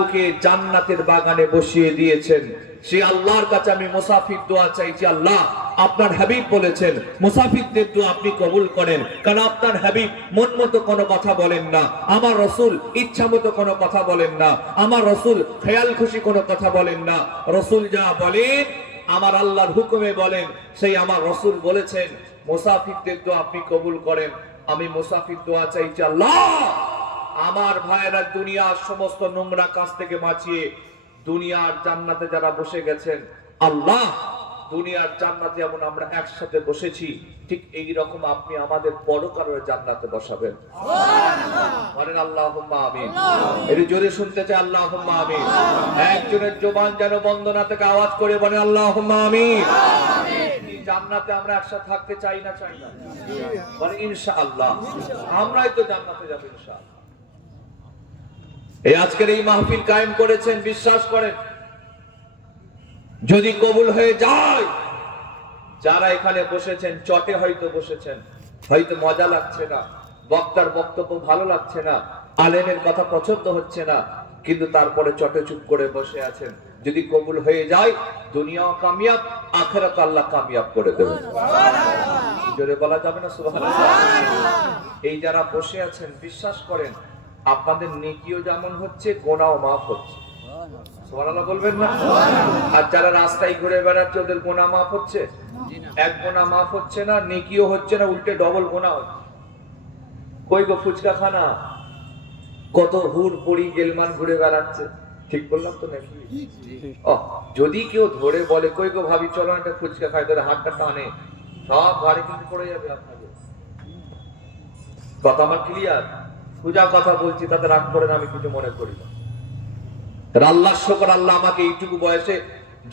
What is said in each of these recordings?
বুকে জান্নাতের বাগানে বসিয়ে দিয়েছেন। সেই আল্লাহর কাছে আমি মুসাফির দোয়া চাইছি আল্লাহ, আপনার হাবিব বলেছেন, মুসাফিরদের দোয়া আপনি কবুল করেন। কারণ আপনার হাবিব মন মতো কোনো কথা বলেন না, আমার রসুল ইচ্ছা মতো কোনো কথা বলেন না, আমার রসুল খেয়াল খুশি কোনো কথা বলেন না। রসুল যা বলেন, আমার আল্লাহর হুকুমে বলেন, সেই আমার রসুল বলেছেন, মুসাফিরদের দোয়া আপনি কবুল করেন। আমি মুসাফির দোয়া চাইছি আল্লাহ আমার ভাইয়েরা দুনিয়ার সমস্ত নোংরা কাজ থেকে বাঁচিয়ে দুনিয়ার জান্নাতে যারা বসে গেছেন আল্লাহ দুনিয়ার জান্নাতে যেমন আমরা একসাথে বসেছি ঠিক এই রকম আপনি আমাদের পরকালের জান্নাতে বসাবেন। বলেন আল্লাহ আমিন। এটি জোরে শুনতে চাই আল্লাহ আমিন। একজনের জবান যেন বন্দনা থেকে আওয়াজ করে বলে আল্লাহ আমিন। জান্নাতে আমরা একসাথে থাকতে চাই না চাই না? মানে ইনশাআল্লাহ। আমরাই তো জান্নাতে যাব ইনশাআল্লাহ। এই আজকের এই মাহফিল কায়েম করেছেন, বিশ্বাস করেন। যদি কবুল হয়ে যায়, যারা এখানে বসেছেন, চটে হয়তো বসেছেন, হয়তো মজা লাগছে না, বক্তার বক্তব্য ভালো লাগছে না, আলেমের কথা পছন্দ হচ্ছে না, কিন্তু তারপরে চটে চুপ করে বসে আছেন। যদি কবুল হয়ে যায়, দুনিয়াও কামিয়াব, আখেরাত আল্লাহ কামিয়াব করে দেবে। জোরে বলা যাবে না, সুবহানাল্লাহ? এই যারা বসে আছেন, বিশ্বাস করেন আপনাদের নেকিও যেমন হচ্ছে, গোনাও মাফ হচ্ছে। বলবেন না? আর যারা রাস্তায় ঘুরে বেড়াচ্ছে, ওদের গোনা মাফ হচ্ছে? এক গোনা মাফ হচ্ছে না, নেকিও হচ্ছে না, উল্টে ডবল গোনা হচ্ছে। কই গো ফুচকা খানা কত হুর পড়ি গেলমান ঘুরে বেড়াচ্ছে। ঠিক বললাম তো নাকি? ও, যদি কেউ ধরে বলে, কই গো ভাবি, চলো একটা ফুচকা খাই ধরে হাতটা টানে। সব গাড়ি কিন্তু পড়ে যাবে আপনাদের। কথা আমার ক্লিয়ার পূজা কথা বলছি, তাতে রাগ করে না, আমি কিছু মনে করি না। আল্লাহ শকর, আল্লাহ আমাকে এইটুকু বয়সে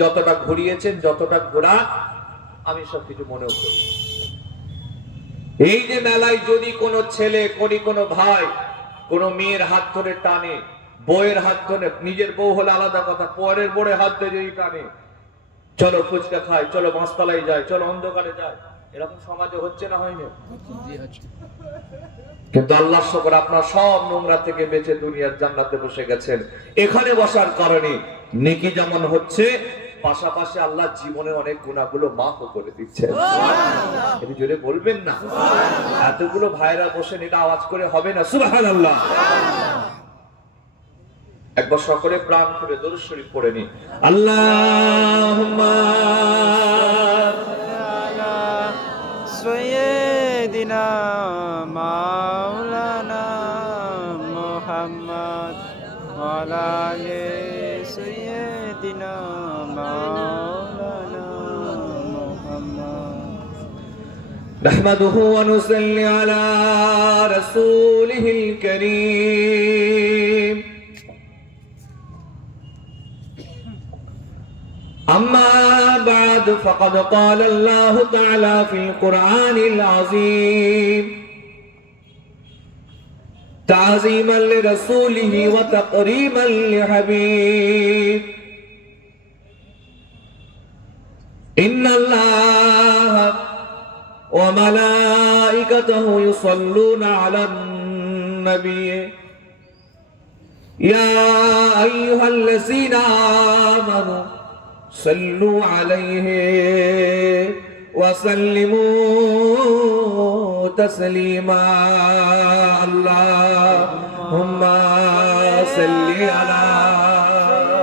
যতটা ঘুরিয়েছেন, যতটা ঘোরা, আমি সব কিছু মনেও করি এই যে মেলায় যদি কোনো ছেলে, করি কোনো ভাই, কোনো মেয়ের হাত ধরে টানে, বউয়ের হাত ধরে, নিজের বউ হলে আলাদা কথা, পরের বড়ে হাত ধরে যদি টানে, চলো ফুচকা খাই, চলো বাঁশতলায় যায় চলো অন্ধকারে যায় এরকম সমাজে হচ্ছে না হয়নি কিন্তু আল্লাহ শকর আপনার সব নোংরা থেকে বেঁচে দুনিয়ার জান্নাতে বসে গেছেন এখানে বসার কারণে নেকি যেমন হচ্ছে পাশাপাশি আল্লাহ জীবনে অনেক গুণাগুলো মাফ করে দিচ্ছে এটি জোরে বলবেন না এতগুলো ভাইরা বসেন এটা আওয়াজ করে হবে না আল্লাহ একবার সকলে প্রাণ করে দরুদ শরীফ করে নি আল্লাহ মা وعلى سيدنا مولانا محمد۔ نحمده ونصلي على رسوله الكريم. أما بعد فقد قال الله تعالى في القرآن العظيم تعظيما لرسوله وتقريما لحبيب. إن الله وملائكته يصلون على النبي. يا أيها الذين آمنوا صلوا عليه وسلموا تسليما اللهم صل على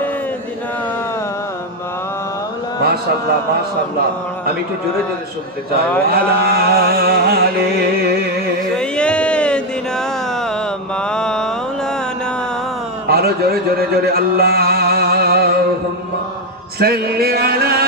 سيدنا مولانا মাশাআল্লাহ মাশাআল্লাহ আমি একটু জোরে জোরে শুনতে চাই ওয়ালা আলে سيدنا مولانا আরো জোরে জোরে জোরে আল্লাহুম্মা সাল্লি আলা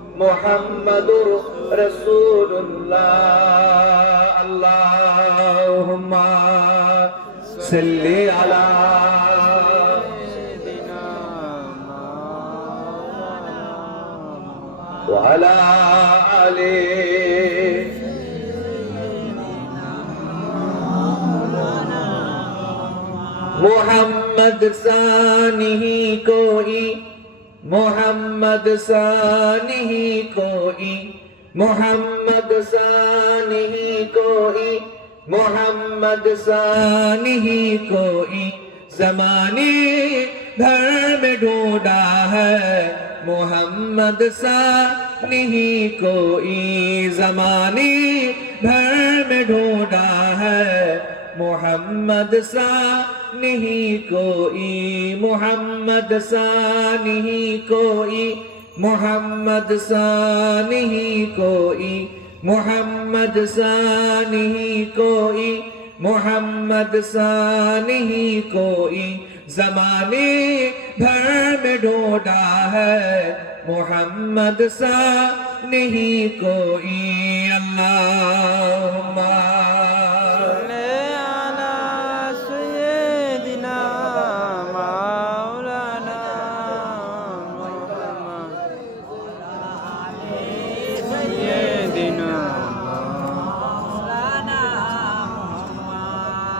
মোহাম্মদুর রসুল্লাহ আল্লাহুম্মা সাল্লি আলা وعلى آله محمد ثانی کوئی محمد سانی کوئی، محمد سانی کوئی، محمد سانی کوئی۔ زمانے بھر میں ڈھونڈا ہے، محمد ثانی کوئی۔ زمانے بھر میں ڈھونڈا ہے، محمد ثانی नहीं कोई मोहम्मद नहीं कोई, मोहम्मद नहीं कोई, मोहम्मद नहीं कोई, मोहम्मद नहीं कोई। जमाने भर में ढूंढा है, मोहम्मद सा नहीं कोई। अल्लाह